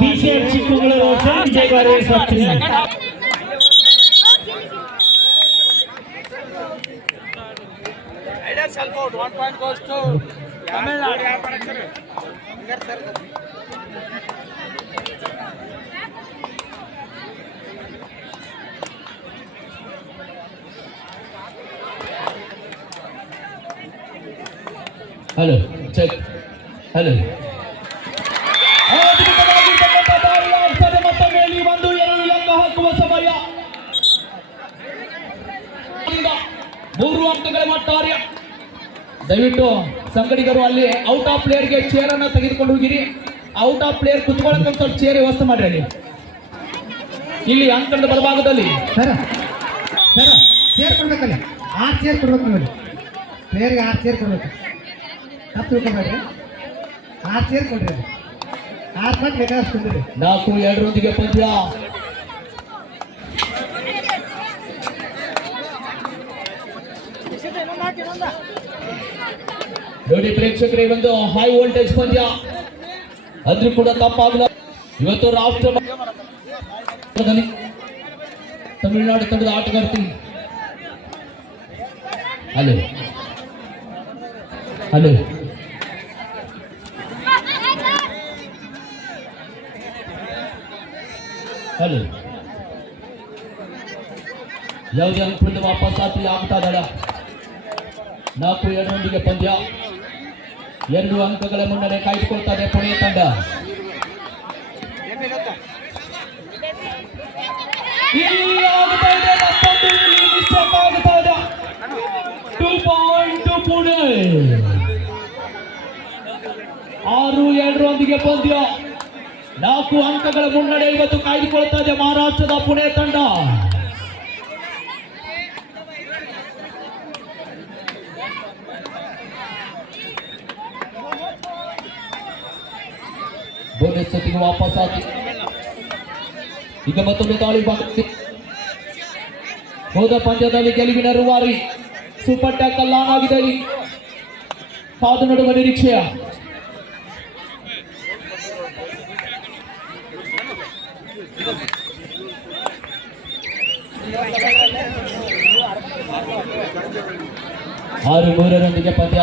BCF Chikkamagaluru Vijayawada ಸ್ವಚ್ಛತೆ Self out, 1 point goes to Tamil Nadu. Hello, check. Hello. ಮೂರು ಅಂಕಗಳ ಮಟ್ಟಾರ್ಯ ದಯವಿಟ್ಟು ಸಂಗಡಿಗರು ಅಲ್ಲಿ ಔಟ್ ಆಫ್ ಪ್ಲೇಯರ್ಗೆ ಚೇರ್ ಅನ್ನ ತೆಗೆದುಕೊಂಡು ಹೋಗಿರಿ. ಔಟ್ ಆಫ್ ಪ್ಲೇಯರ್ ಕುತ್ಕೊಳ್ಳೋಕೆ ಸ್ವಲ್ಪ ಚೇರ್ ವ್ಯವಸ್ಥೆ ಮಾಡ್ರಿ ಅಲ್ಲಿ. ಇಲ್ಲಿ ಅಂಕಣದ ಬಲಭಾಗದಲ್ಲಿ ಸರ್ ಸರ್ ಚೇರ್ ಕೊಡ್ಬೇಕಲ್ಲ, 6 ಚೇರ್ ಕೊಡ್ಬೇಕು ನೋಡಿ. ಪ್ಲೇಯರ್ಗೆ 6 ಚೇರ್ ಕೊಡ್ಬೇಕು. ತಪ್ಪು ತಿಳ್ಕೊಬೇಡ್ರಿ, 6 ಚೇರ್ ಕೊಡ್ರಿ. 6 ಪಟ್ಟು ಬೇಕಾದಷ್ಟು 4-2 ಪಂದ್ಯ. ನೋಡಿ ಪ್ರೇಕ್ಷಕರೇ, ಒಂದು ಹೈ ವೋಲ್ಟೇಜ್ ಪಂದ್ಯ ಆದ್ರೂ ಕೂಡ ತಪ್ಪಾಗಲ್ಲ. ಇವತ್ತು ರಾಷ್ಟ್ರ ತಮಿಳುನಾಡು ತಂಡದ ಆಟಗಾರ್ತಿ ಹಲೋ ಹಲೋ ಹಲೋ ಯಾವುದೇ ಅಂಕದಿಂದ ವಾಪಸ್ ಆಗ್ತಾ ಇದ್ದಾಳ. 4-2 ಪಂದ್ಯ. 2 ಅಂಕಗಳ ಮುನ್ನಡೆ ಕಾಯ್ದುಕೊಳ್ತಾರೆ ಪುಣೆ ತಂಡ. ಇಲ್ಲಿ ಆಗ್ತಾ ಇದೆ ಮತ್ತೊಂದು ಮಿಸ್ಟೇಕ್ ಆಗ್ತಾ ಇದೆ. 2 ಪಾಯಿಂಟ್ ಪುಣೆ. 6-2 ಪಂದ್ಯ. 4 ಅಂಕಗಳ ಮುನ್ನಡೆ ಇವತ್ತು ಕಾಯ್ದುಕೊಳ್ತಾ ಇದೆ ಮಹಾರಾಷ್ಟ್ರದ ಪುಣೆ ತಂಡ. ಬೋನಸ್ ಜೊತೆಗೆ ವಾಪಸ್ ಆಗಿ ಈಗ ಮತ್ತೊಮ್ಮೆ ದಾಳಿ ಬಾಗುತ್ತಿ. ಹೋದ ಪಂದ್ಯದಲ್ಲಿ ಗೆಲುವಿನ ರೂವಾರಿ ಸೂಪರ್ ಟ್ಯಾಕಲ್ ಆನ್ ಆಗಿದೆ. ಕಾದು ನೋಡುವ ನಿರೀಕ್ಷೆಯ ಆರು 3 ಪಂದ್ಯ.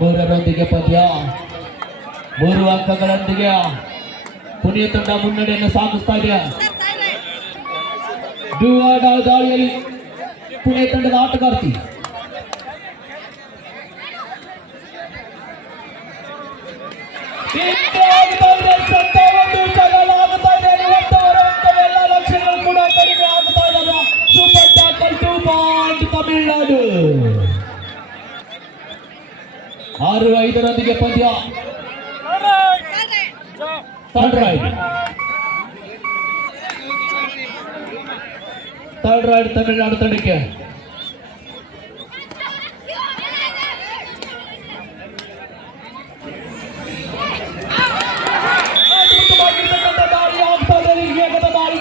ಮೂರರೊಂದಿಗೆ ಪಂದ್ಯ. 3 ಅಂಕಗಳೊಂದಿಗೆ ಪುಣೆ ತಂಡ ಮುನ್ನಡೆಯನ್ನು ಸಾಗಿಸ್ತಾ ಇದೆ. ದಾಳಿಯಲ್ಲಿ ಪುಣೆ ತಂಡದ ಆಟಗಾರ್ತಿ ಎಲ್ಲ ಲಕ್ಷಣಗಳು ಕೂಡ ಕಡಿಮೆ ಆಗ್ತಾ ಇದ್ದಾವೆ. Super tackle 2 point Tamil Nadu. 6-5 ಪಂದ್ಯ. ಥರ್ಡ್ ರೈಡ್ ತಮಿಳುನಾಡು ತಂಡಕ್ಕೆ. ದಾಳಿ ಆಗ್ತಾ ಇದೆ, ವೇಗದ ದಾಳಿ.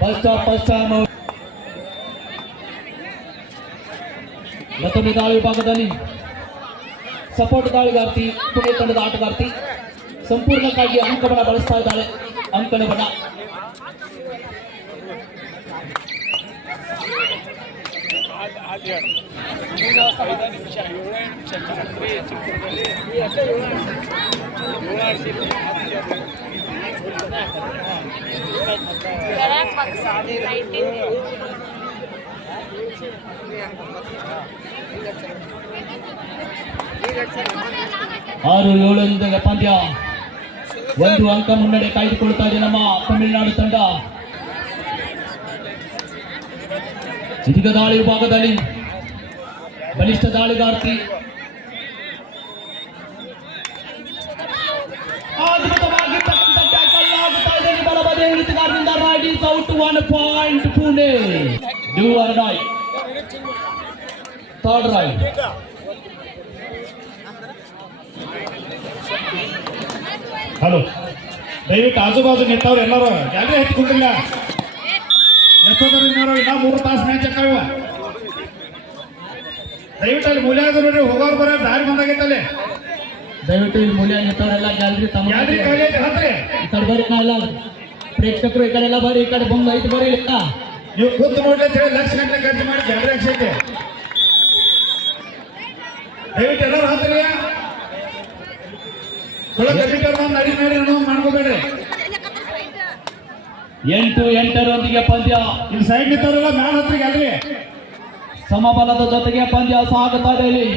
ಫಸ್ಟ್ ಟೈಮ್ ಮತ್ತೊಮ್ಮೆ ದಾಳಿ ವಿಭಾಗದಲ್ಲಿ ಸಪೋರ್ಟ್ ದಾಳಿಗಾರ್ತಿ ಪುಣೆ ತಂಡದ ಆಟಗಾರ್ತಿ ಸಂಪೂರ್ಣಕ್ಕಾಗಿ ಅಂಕಬಣ ಬಳಸ್ತಾ ಇದ್ದಾಳೆ. ಅಂಕಣ ಬಣ ಆರು 7 ಪಂದ್ಯ. 1 ಅಂಕ ಮುನ್ನಡೆ ಕಾಯ್ದುಕೊಳ್ತಾ ಇದೆ ನಮ್ಮ ತಮಿಳುನಾಡು ತಂಡ. ಇದೀಗ ದಾಳಿ ವಿಭಾಗದಲ್ಲಿ ಬಲಿಷ್ಠ ದಾಳಿಗಾರ್ತಿ 1 point Pune. Do or die. Third right. Hello ದಯವಿಟ್ಟು ಆಜು ಬಾಜು ನಿಂತವ್ರು ಎಲ್ಲರೂ ಗ್ಯಾಲರಿ ಹಚ್ಕೊಂಡಿಲ್ಲ ಎಷ್ಟೋದ್ರು ಇನ್ನೂ 3 ತಾಸು ಮ್ಯಾಚ್ ಹಾಕವ ದಯವಿಟ್ಟು ಅಲ್ಲಿ ಮೂಲ್ಯಾಗ ನೋಡ್ರಿ ಹೋಗೋರು ಬರೋ ದಾರಿ ಬಂದಾಗೈತಲ್ಲಿ ದಯವಿಟ್ಟು ಇಲ್ಲಿ ಮೂಲೆ ನಿಂತವರೆಲ್ಲ ಗ್ಯಾಲರಿ ತಮ್ಮ ಗ್ಯಾಲರಿ ಖಾಲಿ ಐತೆ ಹತ್ರಿ ಈ ಕಡೆ ಬರ್ರಿ ನಾವೆಲ್ಲ ಪ್ರೇಕ್ಷಕರು ಈ ಕಡೆ ಎಲ್ಲ ಬರ್ರಿ ಈ ಕಡೆ ಬಂದು ಐದು ಬರ್ರಿ ಇಲ್ಲ ನೀವು ಕೂತು ನೋಡ್ಲಿ ಅಂತ ಹೇಳಿ ಲಕ್ಷ ಗಂಟೆ ಖರ್ಚು ಮಾಡಿ ಗ್ಯಾಲರಿ ಹಾಕ್ಸೈತೆ ದಯವಿಟ್ಟು ಎಲ್ಲರೂ ಹತ್ರಿ ಸುಳ್ಳ ಕಮಿಟರ್ ಬಂದು ನಡಿ ಅನ್ನೋ ಮಾಡ್ಕೋಬೇಡ್ರಿ 8-8ರೊಂದಿಗೆ ಪಂದ್ಯ ಇಲ್ಲಿ ಸೈಡ್ ನಿಂತವ್ರೆಲ್ಲ ಮ್ಯಾಲ ಹತ್ರಿ ಗ್ಯಾಲರಿ ಸಮಬಲದ ಜೊತೆಗೆ ಪಂದ್ಯ ಸಾಗುತ್ತಾ ಇದೆ ಇಲ್ಲಿ